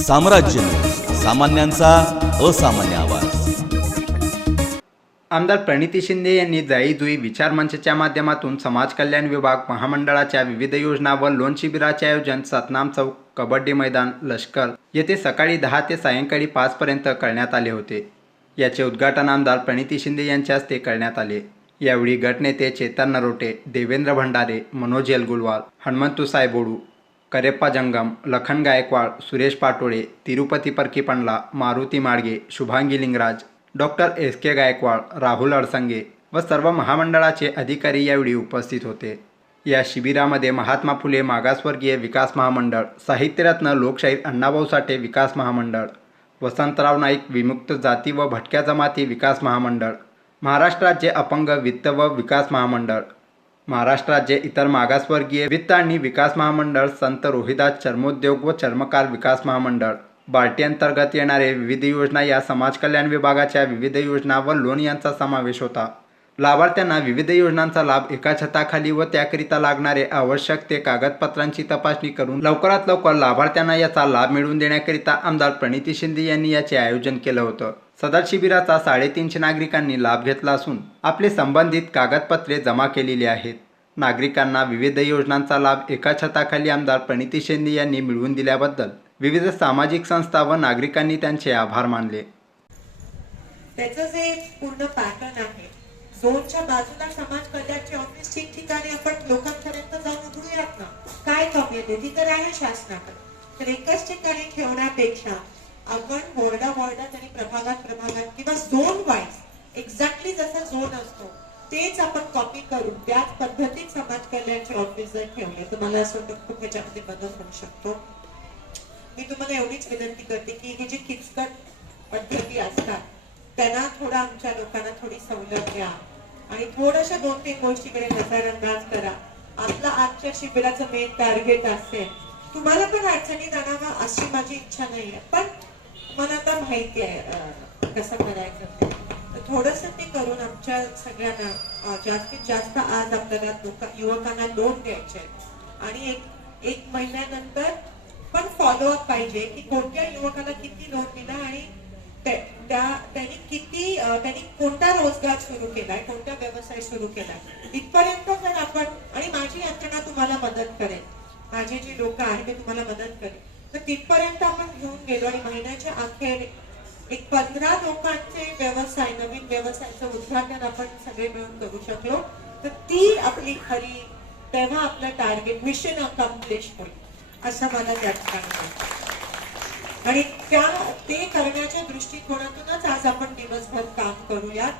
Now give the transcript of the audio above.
साम्राज्य न्यूज, सामान्यांचा असामान्य आवाज। आमदार प्रणिती शिंदे यांनी जाई जुई विचार मंचच्या माध्यमातून समाज कल्याण विभाग महामंडळाच्या विविध योजना व लोण शिबिराचे आयोजन सतनाम चौक कबड्डी मैदान लष्कर येथे सकाळी 10 ते सायंकाळी 5 पर्यंत करण्यात आले होते। याचे उद्घाटन आमदार प्रणिती शिंदे यांच्या हस्ते करण्यात आले। यावेळी गटनेते चेतन नरोटे, देवेंद्र भंडारे, मनोज येलगुलवाल, हनुमंतू सायबोडू, करेप्पा जंगम, लखन गायकवाड, सुरेश पाटोळे, तिरुपती परकीपंडला, मारुती माडगे, शुभांगी लिंगराज, डॉक्टर SK गायकवाड, राहुल अडसंगे व सर्व महामंडळाचे अधिकारी यावेळी उपस्थित होते। या शिबिरामध्ये महात्मा फुले मागासवर्गीय विकास महामंडळ, साहित्यरत्न लोकशाहीर अण्णाभाऊ साठे विकास महामंडळ, वसंतराव नाईक विमुक्त जाती व भटक्या जमाती विकास महामंडळ, महाराष्ट्र राज्य अपंग वित्त व विकास महामंडळ, महाराष्ट्र राज्य इतर मागासवर्गीय वित्त आणि विकास महामंडळ, संत रोहिदास चर्मोद्योग व चर्मकार विकास महामंडळ, बार्टी अंतर्गत येणारे विविध योजना या समाज कल्याण विभागाच्या विविध योजना व लोन यांचा समावेश होता। लाभार्थ्यांना विविध योजनांचा लाभ एका छताखाली व त्याकरिता लागणारे आवश्यक ते कागदपत्रांची तपासणी करून लवकरात लवकर लाभार्थ्यांना याचा लाभ मिळवून देण्याकरिता आमदार प्रणिती शिंदे यांनी याचे आयोजन केलं होतं। सदर शिबिराचा 350 नागरिकांनी लाभ घेतला असून आपले संबंधित कागदपत्रे जमा केलेली आहेत। नागरिकांना विविध योजनांचा लाभ एका छताखाली आमदार प्रणिती शिंदे यांनी मिळवून दिल्याबद्दल विविध सामाजिक संस्था व नागरिकांनी त्यांचे आभार मानले। त्याचं जे पूर्ण पॅटर्न आहे, झोनच्या बाजूला समाज कल्याणचे ऑफिस ठिकठिकाणी आपण लोकांपर्यंत जाऊन उघडूयात ना, काय कमी आहे ती तर आहे शासनाकडे। तर एकाच ठिकाणी ठेवण्यापेक्षा आपण वॉर्डात आणि प्रभागात किंवा झोन वाईज एक्झॅक्टली जसा झोन असतो तेच आपण कॉपी करून त्याच पद्धतीत समाज कल्याणचे ऑफिस जर ठेवले तर मला असं वाटतं खूप ह्याच्यामध्ये बदल होऊ शकतो। मी तुम्हाला एवढीच विनंती करते की हे जे किचकट पद्धती असतात त्यांना थोडा आमच्या लोकांना थोडी सवलत द्या आणि थोड्याशा 2-3 गोष्टीकडे नजरअंदाज करा। आपला आजच्या शिबिराचं मेन टार्गेट असेल, तुम्हाला पण अडचणी जाणावं अशी माझी इच्छा नाहीये, पण मला आता माहिती आहे कसं करायचं ते, थोडस ते करून आमच्या सगळ्यांना जास्तीत जास्त आज आपल्याला युवकांना लोन द्यायचे आणि एक महिन्यानंतर पण फॉलोअप पाहिजे की कोणत्या युवकाला किती लोन दिला आणि त्यांनी कोणता रोजगार सुरू केलाय, कोणता व्यवसाय सुरू केलाय इथपर्यंत जर आपण, आणि माझी यंत्रणा तुम्हाला मदत करेल, माझे जे लोक आहेत ते तुम्हाला मदत करेल, तर तिथपर्यंत आपण घेऊन गेलो आणि महिन्याच्या अखेर एक 15 लोकांचे व्यवसाय, नवीन व्यवसायाचं उद्घाटन आपण सगळे मिळून करू शकलो तर ती आपली खरी, तेव्हा आपलं टार्गेट मिशन अकम्प्लिश होईल असं मला त्या ठिकाणी वाटतं। आणि ते करण्याच्या दृष्टिकोनातूनच आज आपण दिवसभर काम करूयात।